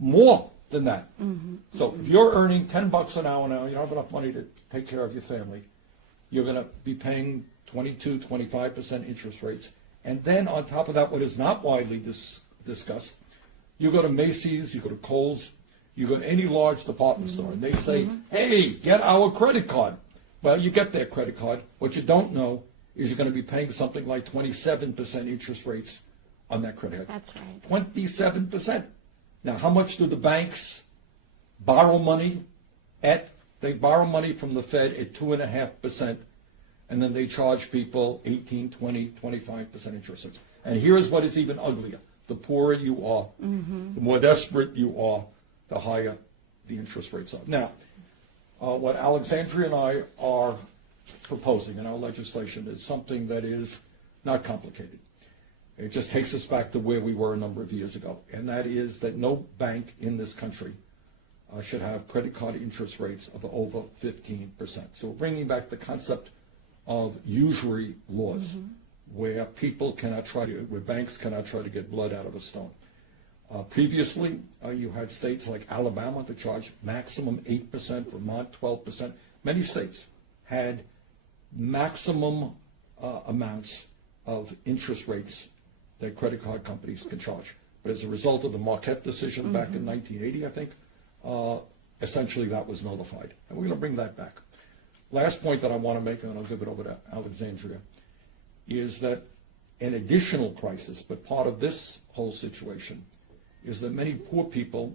more than that. So if you're earning $10 an hour now, you don't have enough money to take care of your family, you're going to be paying 22-25% interest rates. And then on top of that, what is not widely discussed, you go to Macy's, you go to Kohl's, you go to any large department store, and they say, hey, get our credit card. Well, you get their credit card. What you don't know is you're going to be paying something like 27% interest rates on that credit card. That's right. 27%. Now, how much do the banks borrow money at? They borrow money from the Fed at 2.5%, and then they charge people 18, 20, 25% interest rates. And here's what is even uglier. The poorer you are, the more desperate you are, the higher the interest rates are. Now, what Alexandria and I are proposing in our legislation is something that is not complicated. It just takes us back to where we were a number of years ago, and that is that no bank in this country should have credit card interest rates of over 15%. So we're bringing back the concept of usury laws, where where banks cannot try to get blood out of a stone. Previously, you had states like Alabama that charged maximum 8%, Vermont 12%. Many states had maximum amounts of interest rates that credit card companies can charge. But as a result of the Marquette decision back in 1980, I think, essentially that was nullified. And we're going to bring that back. Last point that I want to make, and then I'll give it over to Alexandria, is that an additional crisis, but part of this whole situation, is that many poor people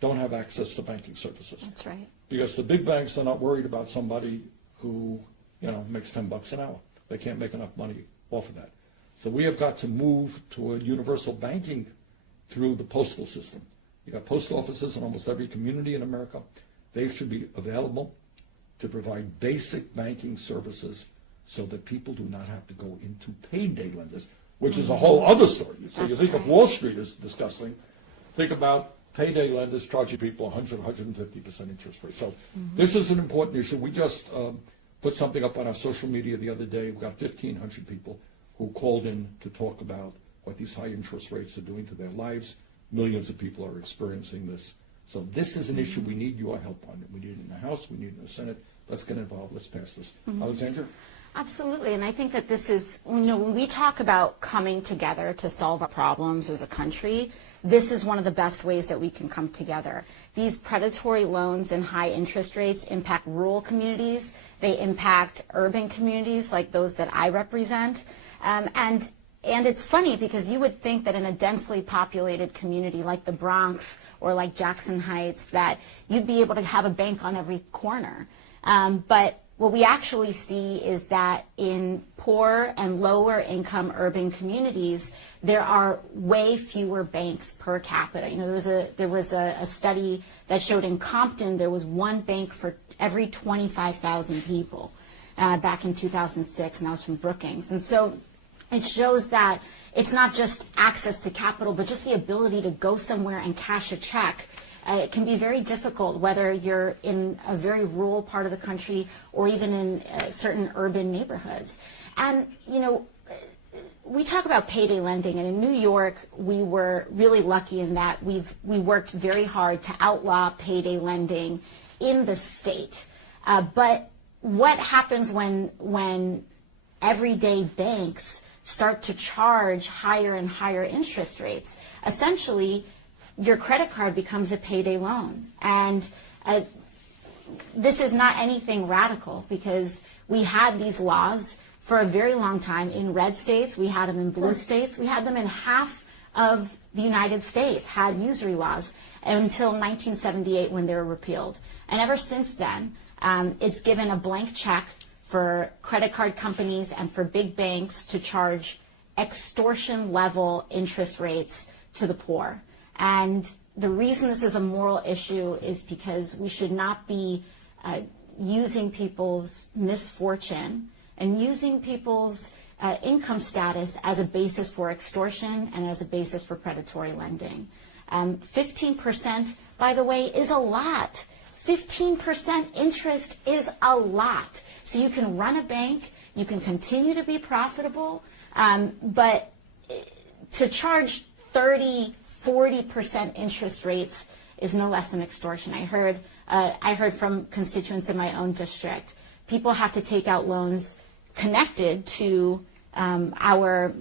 don't have access to banking services. That's right. Because the big banks are not worried about somebody who, makes $10 an hour. They can't make enough money off of that. So we have got to move toward universal banking through the postal system. You got post offices in almost every community in America. They should be available to provide basic banking services so that people do not have to go into payday lenders, which is a whole other story. So you think of Wall Street is disgusting. Think about payday lenders charging people 100, 150% interest rate. So this is an important issue. We just put something up on our social media the other day. We've got 1,500 people who called in to talk about what these high interest rates are doing to their lives. Millions of people are experiencing this. So this is an issue we need your help on. We need it in the House. We need it in the Senate. Let's get involved. Let's pass this. Alexandra? Absolutely, and I think that this is, when we talk about coming together to solve our problems as a country, this is one of the best ways that we can come together. These predatory loans and high interest rates impact rural communities. They impact urban communities like those that I represent. And it's funny because you would think that in a densely populated community like the Bronx or like Jackson Heights that you'd be able to have a bank on every corner. But what we actually see is that in poor and lower income urban communities, there are way fewer banks per capita. There was a study that showed in Compton there was one bank for every 25,000 people back in 2006, and that was from Brookings. And so it shows that it's not just access to capital, but just the ability to go somewhere and cash a check. It can be very difficult, whether you're in a very rural part of the country or even in certain urban neighborhoods. And, we talk about payday lending, and in New York, we were really lucky in that we worked very hard to outlaw payday lending in the state. But what happens when everyday banks start to charge higher and higher interest rates? Essentially, your credit card becomes a payday loan. And this is not anything radical because we had these laws for a very long time in red states. We had them in blue states. We had them in half of the United States, had usury laws until 1978 when they were repealed. And ever since then, it's given a blank check for credit card companies and for big banks to charge extortion level interest rates to the poor. And the reason this is a moral issue is because we should not be using people's misfortune and using people's income status as a basis for extortion and as a basis for predatory lending. 15%, by the way, is a lot. 15% interest is a lot. So you can run a bank, you can continue to be profitable, but to charge 30, 40% interest rates is no less than extortion. I heard from constituents in my own district, people have to take out loans connected to our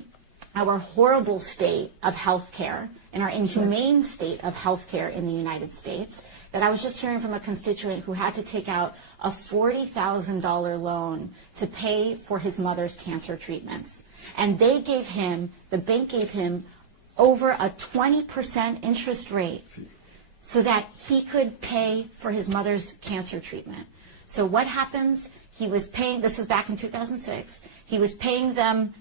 horrible state of healthcare and our inhumane state of healthcare in the United States. That I was just hearing from a constituent who had to take out a $40,000 loan to pay for his mother's cancer treatments. And the bank gave him over a 20% interest rate so that he could pay for his mother's cancer treatment. So what happens? He was paying, this was back in 2006, he was paying them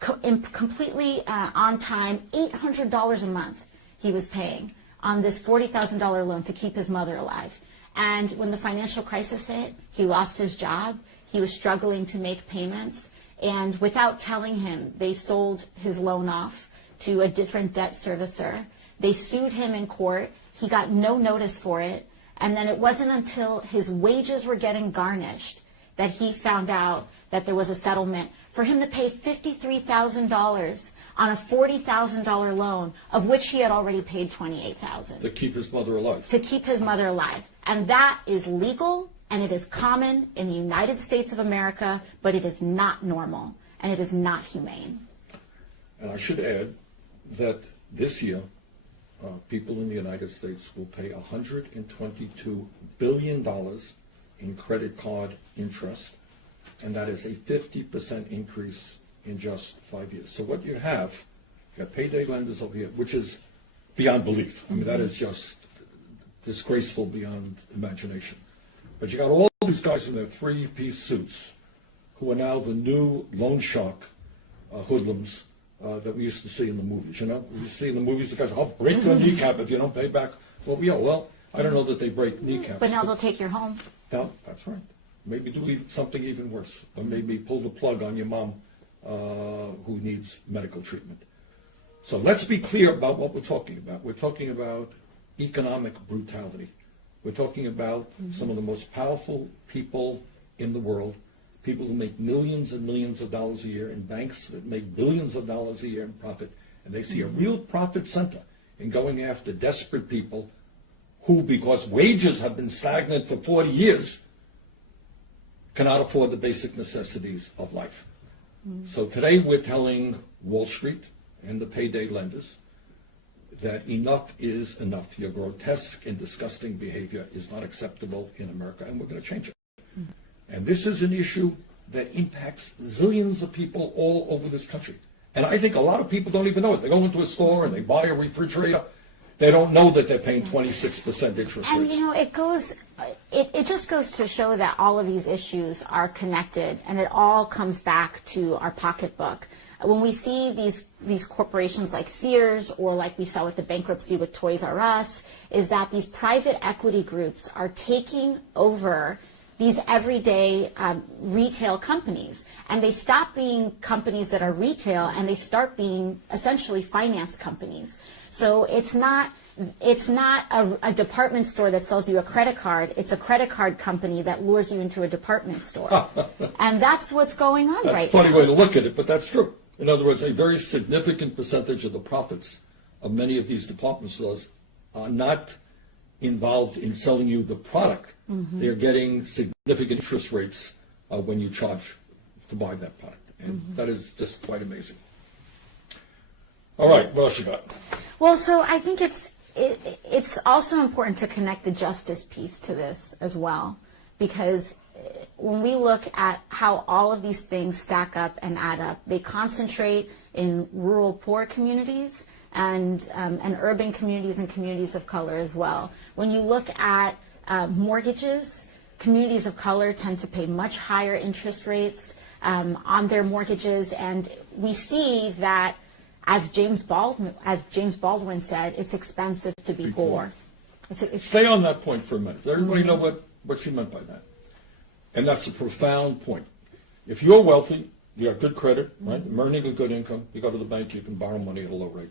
completely on time, $800 a month he was paying on this $40,000 loan to keep his mother alive. And when the financial crisis hit, he lost his job, he was struggling to make payments, and without telling him, they sold his loan off to a different debt servicer. They sued him in court, he got no notice for it, and then it wasn't until his wages were getting garnished that he found out that there was a settlement for him to pay $53,000 on a $40,000 loan, of which he had already paid $28,000. To keep his mother alive. To keep his mother alive. And that is legal, and it is common in the United States of America, but it is not normal, and it is not humane. And I should add that this year, people in the United States will pay $122 billion in credit card interest, and that is a 50% increase in just 5 years. So what you have payday lenders over here, which is beyond belief. I mean, that is just disgraceful beyond imagination. But you got all these guys in their three-piece suits who are now the new loan shark hoodlums that we used to see in the movies. You know, we see in the movies the guys, "I'll break your kneecap if you don't pay back." Well, I don't know that they break kneecaps. But now they'll take your home. No, that's right. Maybe do something even worse, or maybe pull the plug on your mom who needs medical treatment. So let's be clear about what we're talking about. We're talking about economic brutality. We're talking about some of the most powerful people in the world, people who make millions and millions of dollars a year in banks that make billions of dollars a year in profit, and they see a real profit center in going after desperate people who, because wages have been stagnant for 40 years, cannot afford the basic necessities of life. So today we're telling Wall Street and the payday lenders that enough is enough. Your grotesque and disgusting behavior is not acceptable in America, and we're going to change it. And this is an issue that impacts zillions of people all over this country. And I think a lot of people don't even know it. They go into a store and they buy a refrigerator. They don't know that they're paying 26% interest And rates. you know, it just goes to show that all of these issues are connected, and it all comes back to our pocketbook. When we see these corporations like Sears, or like we saw with the bankruptcy with Toys R Us, is that these private equity groups are taking over these everyday retail companies, and they stop being companies that are retail and they start being essentially finance companies. So it's not a department store that sells you a credit card. It's a credit card company that lures you into a department store. And that's what's going on right now. That's a funny way to look at it, but that's true. In other words, a very significant percentage of the profits of many of these department stores are not involved in selling you the product. They're getting significant interest rates when you charge to buy that product. And that is just quite amazing. All right, what else you got? Well, so I think it's also important to connect the justice piece to this as well, because when we look at how all of these things stack up and add up, they concentrate in rural poor communities and urban communities and communities of color as well. When you look at mortgages, communities of color tend to pay much higher interest rates on their mortgages, and we see that, as James Baldwin said, it's expensive to be poor. Stay on that point for a minute. Does everybody know what she meant by that? And that's a profound point. If you're wealthy, you have good credit, right? You're earning a good income, you go to the bank, you can borrow money at a low rate.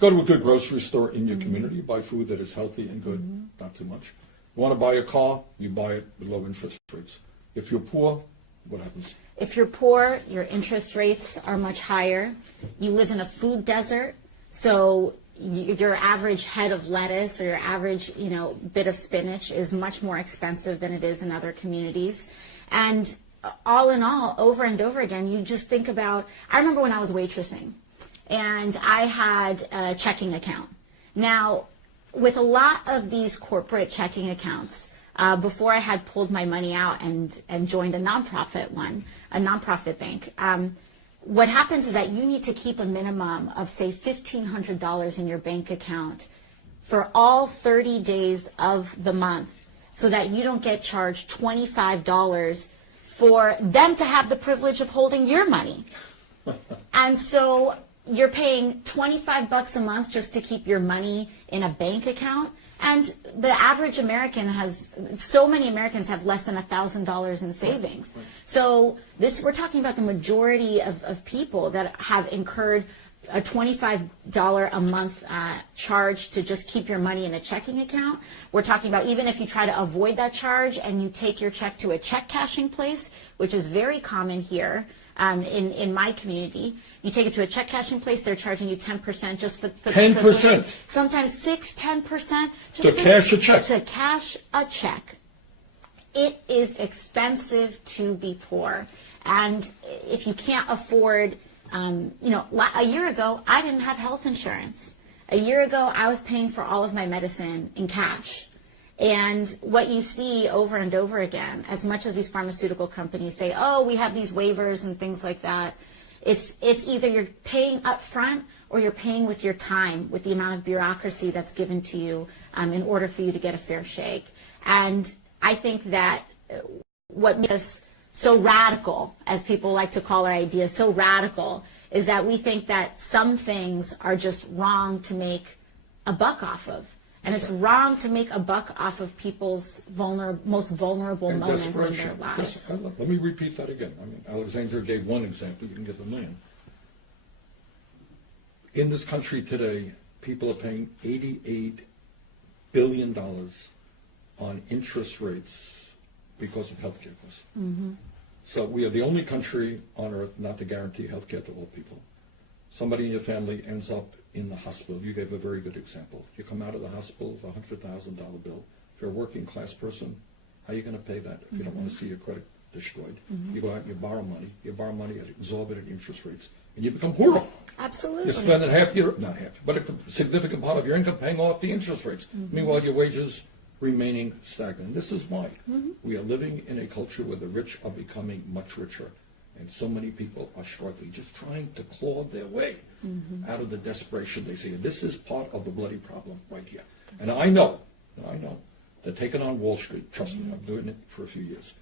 Go to a good grocery store in your community, buy food that is healthy and good, not too much. You want to buy a car, you buy it with low interest rates. If you're poor, what happens? If you're poor, your interest rates are much higher. You live in a food desert, so your average head of lettuce or your average, bit of spinach is much more expensive than it is in other communities. And all in all, over and over again, you just think about, I remember when I was waitressing and I had a checking account. Now, with a lot of these corporate checking accounts, before I had pulled my money out and joined a nonprofit bank, what happens is that you need to keep a minimum of, say, $1,500 in your bank account for all 30 days of the month so that you don't get charged $25 for them to have the privilege of holding your money. And so you're paying $25 a month just to keep your money in a bank account. And the average American so many Americans have less than $1,000 in savings. So we're talking about the majority of people that have incurred a $25 a month charge to just keep your money in a checking account. We're talking about even if you try to avoid that charge and you take your check to a check cashing place, which is very common here in my community. You take it to a check cashing place, they're charging you 10% just for 10%. Sometimes 10% just to cash a check. To cash a check. It is expensive to be poor. And if you can't afford, a year ago, I didn't have health insurance. A year ago, I was paying for all of my medicine in cash. And what you see over and over again, as much as these pharmaceutical companies say, oh, we have these waivers and things like that, it's either you're paying up front or you're paying with your time, with the amount of bureaucracy that's given to you in order for you to get a fair shake. And I think that what makes us so radical, as people like to call our ideas, so radical, is that we think that some things are just wrong to make a buck off of. And it's wrong to make a buck off of people's most vulnerable moments in their lives. Let me repeat that again. Alexandra gave one example. You can give a million. In this country today, people are paying $88 billion on interest rates because of healthcare costs. Mm-hmm. So we are the only country on earth not to guarantee healthcare to all people. Somebody in your family ends up in the hospital. You gave a very good example. You come out of the hospital with a $100,000 bill. If you're a working class person, how are you going to pay that if you don't want to see your credit destroyed? You go out and you borrow money. You borrow money at exorbitant interest rates, and you become poor. Absolutely. You're spending not half, but a significant part of your income paying off the interest rates. Meanwhile, your wages remaining stagnant. This is why we are living in a culture where the rich are becoming much richer. And so many people are struggling, just trying to claw their way out of the desperation they see. And this is part of the bloody problem right here. And I know, they're taking on Wall Street. Trust me, I'm doing it for a few years.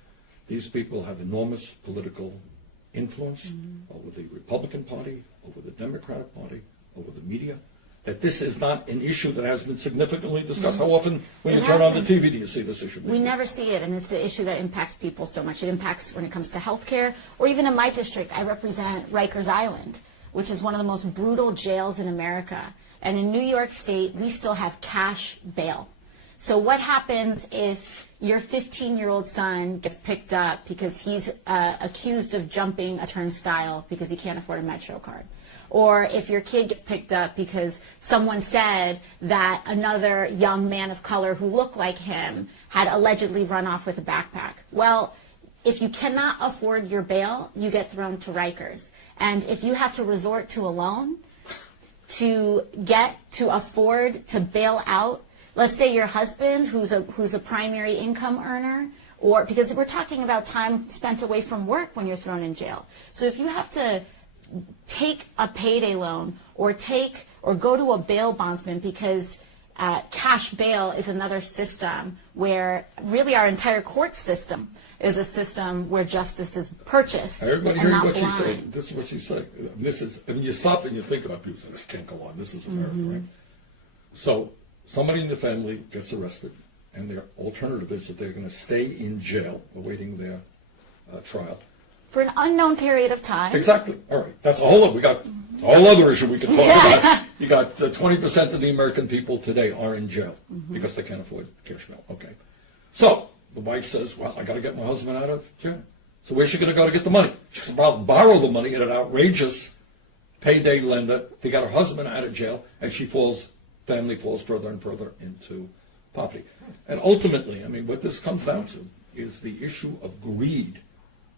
These people have enormous political influence over the Republican Party, over the Democratic Party, over the media. That this is not an issue that has been significantly discussed. How often when you turn on the TV do you see this issue? We never see it, and it's an issue that impacts people so much. It impacts when it comes to health care, or even in my district, I represent Rikers Island, which is one of the most brutal jails in America. And in New York State, we still have cash bail. So what happens if your 15-year-old son gets picked up because he's accused of jumping a turnstile because he can't afford a Metro card? Or if your kid gets picked up because someone said that another young man of color who looked like him had allegedly run off with a backpack. Well, if you cannot afford your bail, you get thrown to Rikers. And if you have to resort to a loan to afford to bail out, let's say your husband, who's a primary income earner, or because we're talking about time spent away from work when you're thrown in jail. So if you have to take a payday loan or go to a bail bondsman because cash bail is another system where really our entire court system is a system where justice is purchased. Everybody and heard not what she blind. said. This is what she said. You stop and you think about people say, this can't go on. This is America, right? So somebody in the family gets arrested, and their alternative is that they're going to stay in jail awaiting their trial. For an unknown period of time. Exactly. All right. That's a whole other issue we could talk about. You got 20% of the American people today are in jail because they can't afford cash bail. Okay. So the wife says, well, I got to get my husband out of jail. So where's she going to go to get the money? She's about to borrow the money at an outrageous payday lender to get her husband out of jail, and family falls further and further into poverty. And ultimately, I mean, what this comes down to is the issue of greed,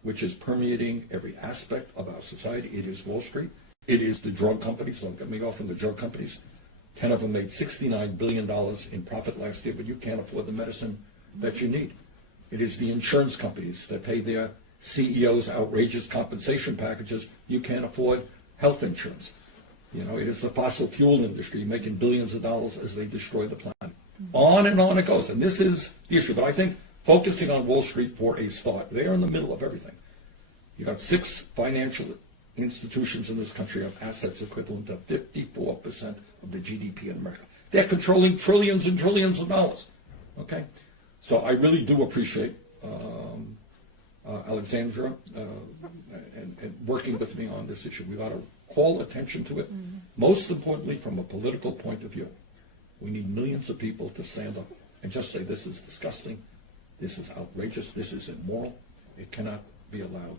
which is permeating every aspect of our society. It is Wall Street. It is the drug companies. Don't get me off on the drug companies. 10 of them made $69 billion in profit last year, but you can't afford the medicine that you need. It is the insurance companies that pay their CEOs outrageous compensation packages. You can't afford health insurance. You know, it is the fossil fuel industry making billions of dollars as they destroy the planet. On and on it goes. And this is the issue. But I think focusing on Wall Street for a start, they are in the middle of everything. You got 6 financial institutions in this country have assets equivalent to 54% of the GDP in America. They're controlling trillions and trillions of dollars. Okay? So I really do appreciate Alexandra and working with me on this issue. We've got to call attention to it. Most importantly, from a political point of view, we need millions of people to stand up and just say this is disgusting, this is outrageous, this is immoral. It cannot be allowed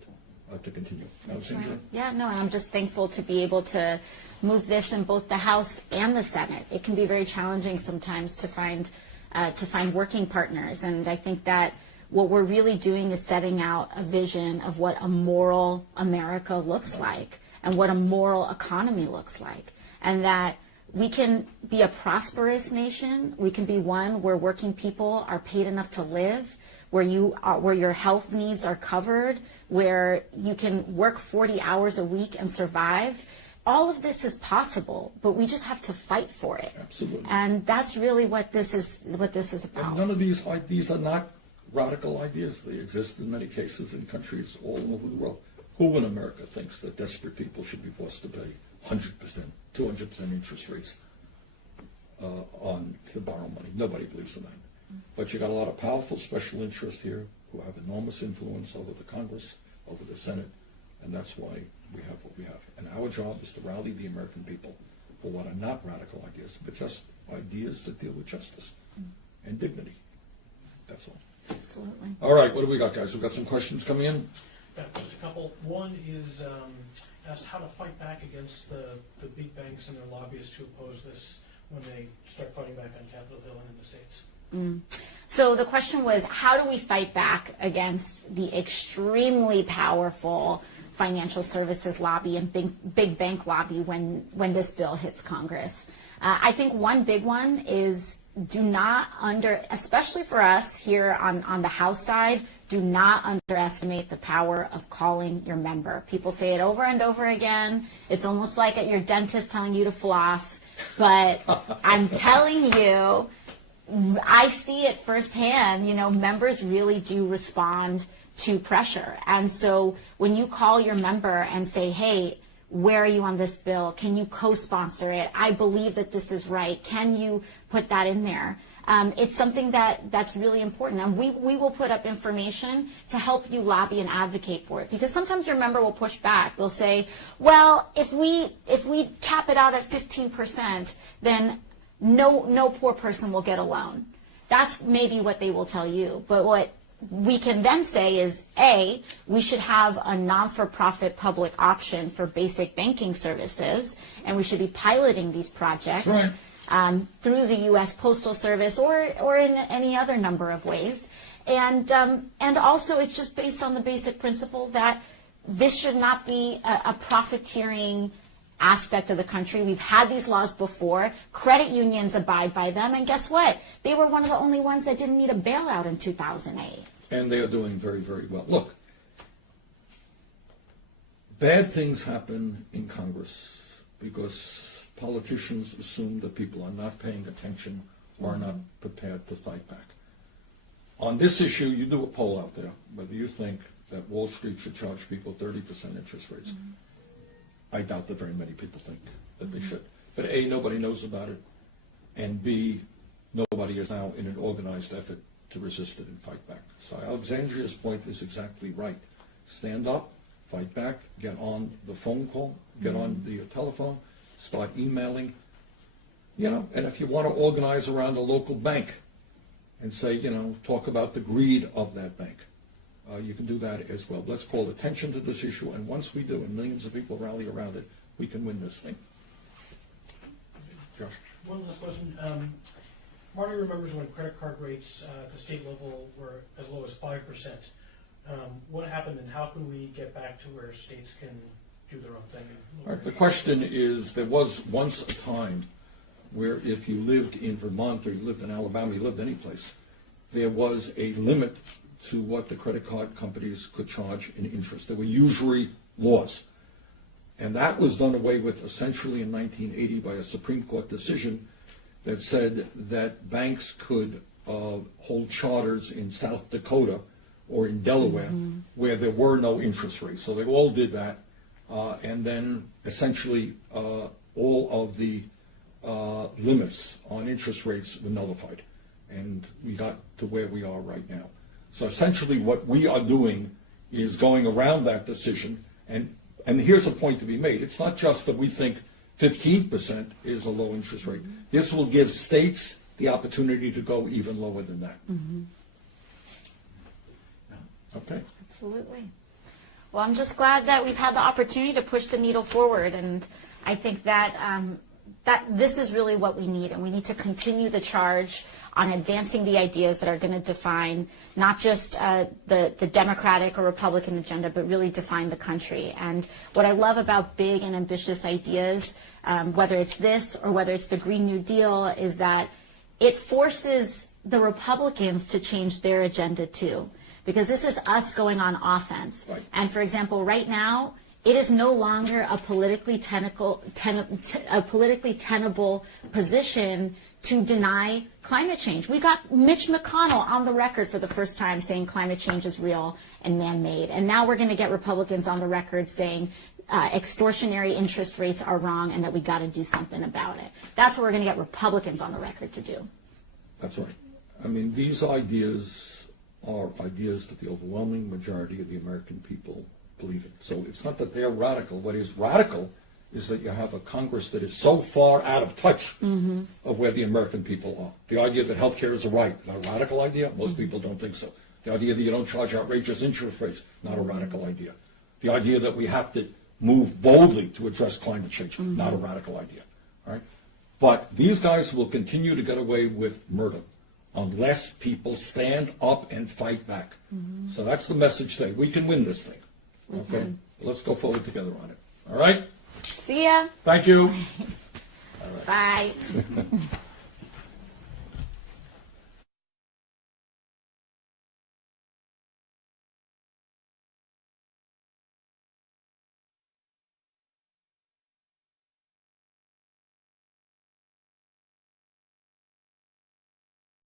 to continue. Alexandra? Right. Yeah, no, and I'm just thankful to be able to move this in both the House and the Senate. It can be very challenging sometimes to find working partners, and I think that what we're really doing is setting out a vision of what a moral America looks like and what a moral economy looks like, and that we can be a prosperous nation. We can be one where working people are paid enough to live, where your health needs are covered, where you can work 40 hours a week and survive. All of this is possible, but we just have to fight for it. Absolutely. And that's really what this is about. And none of these are not radical ideas. They exist in many cases in countries all over the world. Who in America thinks that desperate people should be forced to pay 100%, 200% interest rates to borrow money? Nobody believes in that. But you got a lot of powerful special interests here who have enormous influence over the Congress, over the Senate, and that's why we have what we have. And our job is to rally the American people for what are not radical ideas, but just ideas that deal with justice and dignity. That's all. Absolutely. All right, what do we got, guys? We've got some questions coming in. Yeah, just a couple. One is asked how to fight back against the big banks and their lobbyists who oppose this when they start fighting back on Capitol Hill and in the States. So the question was, how do we fight back against the extremely powerful financial services lobby and big bank lobby when this bill hits Congress? I think one big one is especially for us here on the House side, do not underestimate the power of calling your member. People say it over and over again. It's almost like at your dentist telling you to floss. But I'm telling you, I see it firsthand. You know, members really do respond to pressure. And so when you call your member and say, hey, where are you on this bill? Can you co-sponsor it? I believe that this is right. Can you put that in there? It's something that's really important. And we will put up information to help you lobby and advocate for it. Because sometimes your member will push back. They'll say, well, if we cap it out at 15%, then no poor person will get a loan. That's maybe what they will tell you. But what we can then say is, A, we should have a non-for-profit public option for basic banking services, and we should be piloting these projects through the U.S. Postal Service or in any other number of ways. And also it's just based on the basic principle that this should not be a profiteering aspect of the country. We've had these laws before. Credit unions abide by them, and guess what? They were one of the only ones that didn't need a bailout in 2008. And they are doing very, very well. Look, bad things happen in Congress because politicians assume that people are not paying attention or are not prepared to fight back. On this issue, you do a poll out there, whether you think that Wall Street should charge people 30% interest rates. I doubt that very many people think that they should. But A, nobody knows about it, and B, nobody is now in an organized effort to resist it and fight back. So Alexandria's point is exactly right. Stand up, fight back, get on the phone call, get on the telephone, start emailing, and if you want to organize around a local bank and say, talk about the greed of that bank, you can do that as well. Let's call attention to this issue, and once we do, and millions of people rally around it, we can win this thing. Josh? One last question. Marty remembers when credit card rates at the state level were as low as 5%. What happened, and how can we get back to where states can do their own thing? All right, the question is, there was once a time where if you lived in Vermont or you lived in Alabama, you lived any place, there was a limit to what the credit card companies could charge in interest. There were usury laws. And that was done away with essentially in 1980 by a Supreme Court decision that said that banks could hold charters in South Dakota or in Delaware where there were no interest rates. So they all did that. And then essentially all of the limits on interest rates were nullified. And we got to where we are right now. So essentially what we are doing is going around that decision. And here's a point to be made. It's not just that we think 15% is a low interest rate. This will give states the opportunity to go even lower than that. Okay. Absolutely. Well, I'm just glad that we've had the opportunity to push the needle forward, and I think that that this is really what we need, and we need to continue the charge on advancing the ideas that are going to define not just the Democratic or Republican agenda, but really define the country. And what I love about big and ambitious ideas, whether it's this or whether it's the Green New Deal, is that it forces the Republicans to change their agenda too. Because this is us going on offense. Right. And for example, right now, it is no longer a politically tenable position to deny climate change. We got Mitch McConnell on the record for the first time saying climate change is real and man-made. And now we're going to get Republicans on the record saying extortionary interest rates are wrong and that we got to do something about it. That's what we're going to get Republicans on the record to do. That's right. I mean, these ideas are ideas that the overwhelming majority of the American people believe in. So it's not that they're radical. What is radical is that you have a Congress that is so far out of touch of where the American people are. The idea that health care is a right, not a radical idea. Most people don't think so. The idea that you don't charge outrageous interest rates, not a radical idea. The idea that we have to move boldly to address climate change, not a radical idea. All right? But these guys will continue to get away with murder unless people stand up and fight back. So that's the message today. We can win this thing. Okay? Let's go forward together on it. All right? See ya. Thank you. Bye.